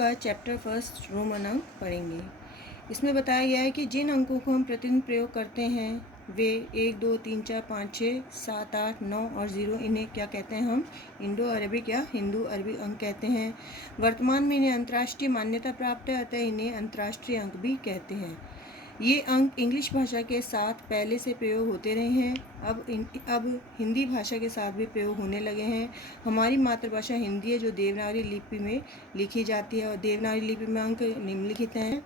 का chapter first Roman अंक पढ़ेंगे। इसमें बताया गया है कि जिन अंकों को हम प्रतिदिन प्रयोग करते हैं वे 1, 2, 3, 4, 5, 6, 7, 8, 9 और 0, इन्हें क्या कहते हैं? हम इंडो अरबिक या हिंदू अरबी अंक कहते हैं। वर्तमान में इन्हें अंतर्राष्ट्रीय मान्यता प्राप्त है, अतः इन्हें अंतर्राष्ट्रीय अंक भी कहते हैं। ये अंक इंग्लिश भाषा के साथ पहले से प्रयोग होते रहे हैं, अब हिंदी भाषा के साथ भी प्रयोग होने लगे हैं। हमारी मातृभाषा हिंदी है, जो देवनागरी लिपि में लिखी जाती है, और देवनागरी लिपि में अंक निम्नलिखित हैं।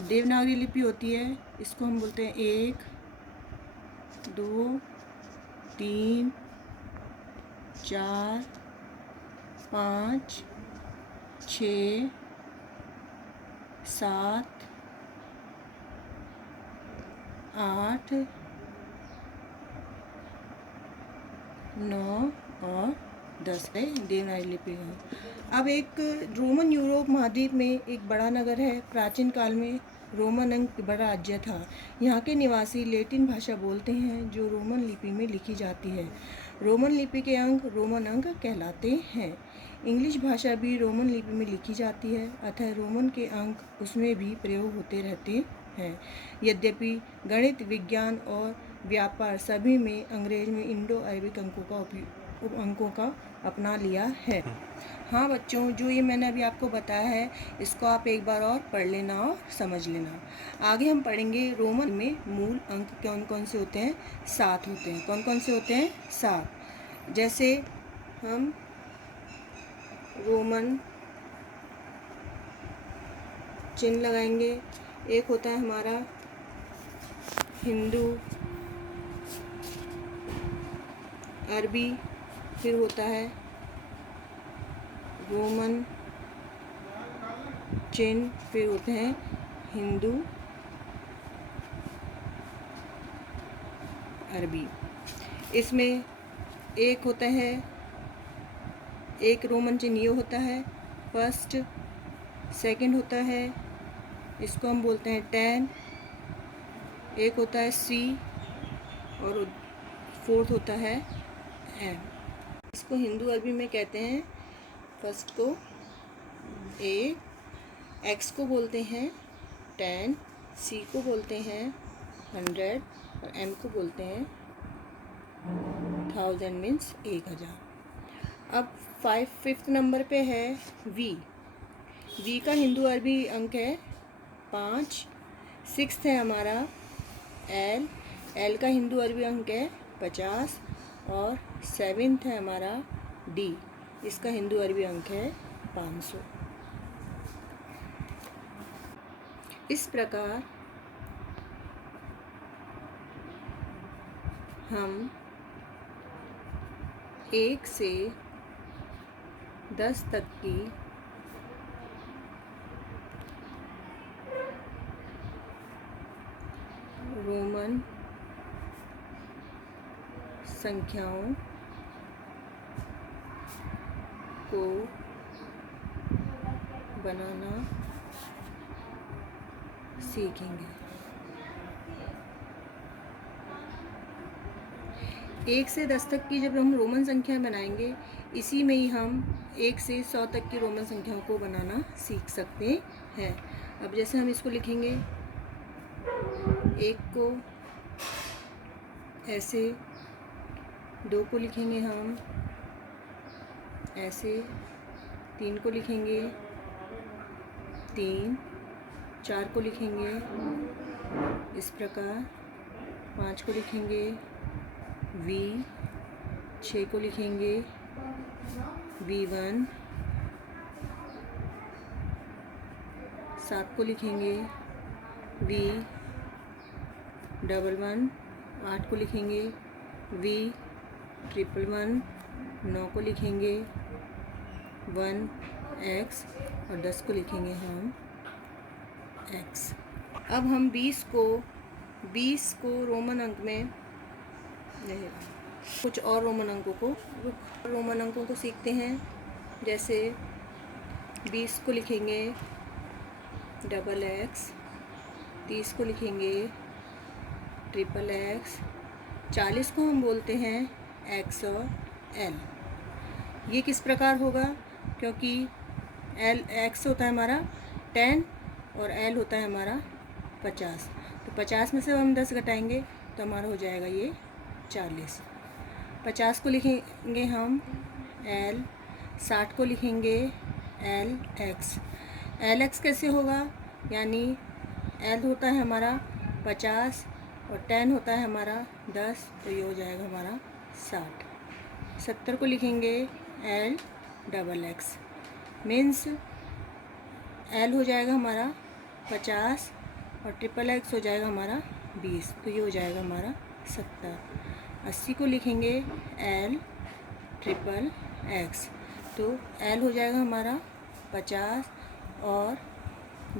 देवनागरी लिपि होती है, इसको हम बोलते हैं 1, 2, 3, 4, 5, 6, 7, 8, 9 और 10 है देवनागरी लिपि है। अब एक रोमन यूरोप महाद्वीप में एक बड़ा नगर है। प्राचीन काल में रोमन अंक बड़ा राज्य था। यहाँ के निवासी लैटिन भाषा बोलते हैं, जो रोमन लिपि में लिखी जाती है। रोमन लिपि के अंक रोमन अंक कहलाते हैं। इंग्लिश भाषा भी रोमन लिपि में लिखी जाती है, अतः रोमन के अंक उसमें भी प्रयोग होते रहते हैं। यद्यपि गणित, विज्ञान और व्यापार सभी में अंग्रेज में इंडो अरबिक अंकों का अपना लिया है। हाँ बच्चों, जो ये मैंने अभी आपको बताया है, इसको आप एक बार और पढ़ लेना और समझ लेना। आगे हम पढ़ेंगे रोमन में मूल अंक कौन कौन से होते हैं? 7 होते हैं। कौन कौन से होते हैं? 7। जैसे हम रोमन चिन्ह लगाएंगे। एक होता है हमारा हिंदू अरबी, फिर होता है रोमन चिन्ह, फिर होते हैं हिंदू अरबी। इसमें एक होता है, एक रोमन चिन्ह ये होता है फर्स्ट। सेकंड होता है, इसको हम बोलते हैं 10। एक होता है C और फोर्थ होता है M। इसको हिंदू अरबी में कहते हैं, फर्स्ट को A, X को बोलते हैं 10, C को बोलते हैं 100 और M को बोलते हैं 1000 मीन्स 1000। अब 5th नंबर पे है V। V का हिंदू अरबी अंक है 5। 6th है हमारा L। L का हिंदू अरबी अंक है 50 और 7th है हमारा D। इसका हिंदू अरबी अंक है 500। इस प्रकार हम 1 से 10 तक की रोमन संख्याओं को बनाना सीखेंगे। 1 से 10 तक की जब हम रोमन संख्या बनाएंगे, इसी में ही हम 1 से 100 तक की रोमन संख्याओं को बनाना सीख सकते हैं। अब जैसे हम इसको लिखेंगे, 1 को ऐसे, 2 को लिखेंगे हम ऐसे, 3 को लिखेंगे 3, 4 को लिखेंगे इस प्रकार, 5 को लिखेंगे V, 6 को लिखेंगे V1, 7 को लिखेंगे V11, 8 को लिखेंगे V11, 9 को लिखेंगे 1X और 10 को लिखेंगे हम X। अब हम 20 को रोमन अंक में कुछ और रोमन अंकों को सीखते हैं। जैसे 20 को लिखेंगे XX, 30 को लिखेंगे XXX, 40 को हम बोलते हैं एक्स और एल। ये किस प्रकार होगा, क्योंकि एल एक्स होता है हमारा 10 और एल होता है हमारा 50। तो 50 में से हम 10 घटाएंगे तो हमारा हो जाएगा ये 40। 50 को लिखेंगे हम एल, 60 को लिखेंगे एल एक्स। एल एक्स कैसे होगा, यानी एल होता है हमारा 50 और 10 होता है हमारा 10, तो ये हो जाएगा हमारा 60। 70 को लिखेंगे L double x, means L हो जाएगा हमारा 50 और ट्रिपल एक्स हो जाएगा हमारा 20, तो ये हो जाएगा हमारा 70। 80 को लिखेंगे एल ट्रिपल एक्स, तो एल हो जाएगा हमारा 50 और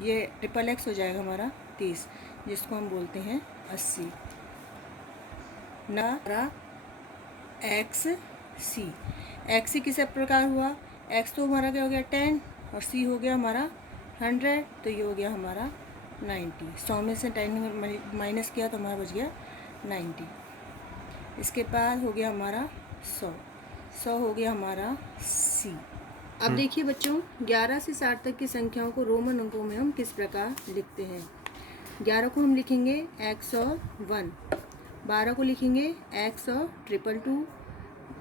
ये ट्रिपल एक्स हो जाएगा हमारा 30, जिसको हम बोलते हैं 80। ना एक्स सी, एक्स सी किस प्रकार हुआ, एक्स तो हमारा क्या हो गया 10 और सी हो गया हमारा 100, तो ये हो गया हमारा 90। 100 में से 10 माइनस किया तो हमारा बच गया 90। इसके बाद हो गया हमारा 100 हो गया हमारा सी। अब देखिए बच्चों, 11 से 60 तक की संख्याओं को रोमन अंकों में हम किस प्रकार लिखते हैं। 11 को हम लिखेंगे एक्स और 1, 12 को लिखेंगे एक्स और 222,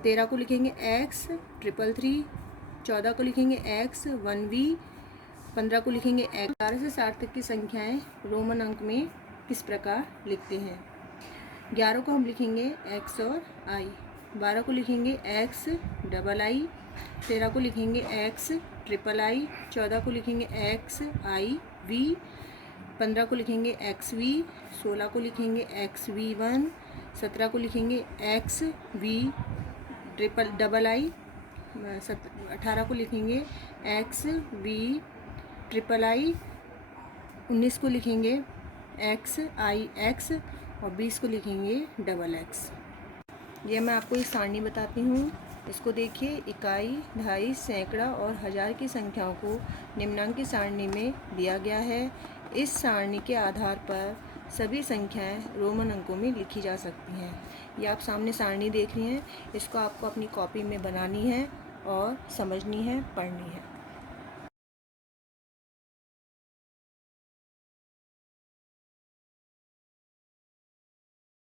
13 को लिखेंगे एक्स 333, 14 को लिखेंगे एक्स 1v, 15 को लिखेंगे एक्स। 11 से 60 तक की संख्याएं रोमन अंक में किस प्रकार लिखते हैं। 11 को हम लिखेंगे एक्स और आई, 12 को लिखेंगे एक्स डबल आई, 13 को लिखेंगे एक्स ट्रिपल आई, 14 को लिखेंगे एक्स आई वी, 15 को लिखेंगे एक्स वी, 16 को लिखेंगे एक्स वी 1, 17 को लिखेंगे X V triple double I, 18 को लिखेंगे एक्स वी ट्रिपल आई, 19 को लिखेंगे एक्स आई एक्स और 20 को लिखेंगे डबल एक्स। ये मैं आपको एक सारणी बताती हूँ, इसको देखिए। इकाई, दहाई, सैकड़ा और हज़ार की संख्याओं को निम्नांकित सारणी में दिया गया है। इस सारणी के आधार पर सभी संख्याएं रोमन अंकों में लिखी जा सकती हैं। ये आप सामने सारणी देख रही हैं, इसको आपको अपनी कॉपी में बनानी है और समझनी है, पढ़नी है।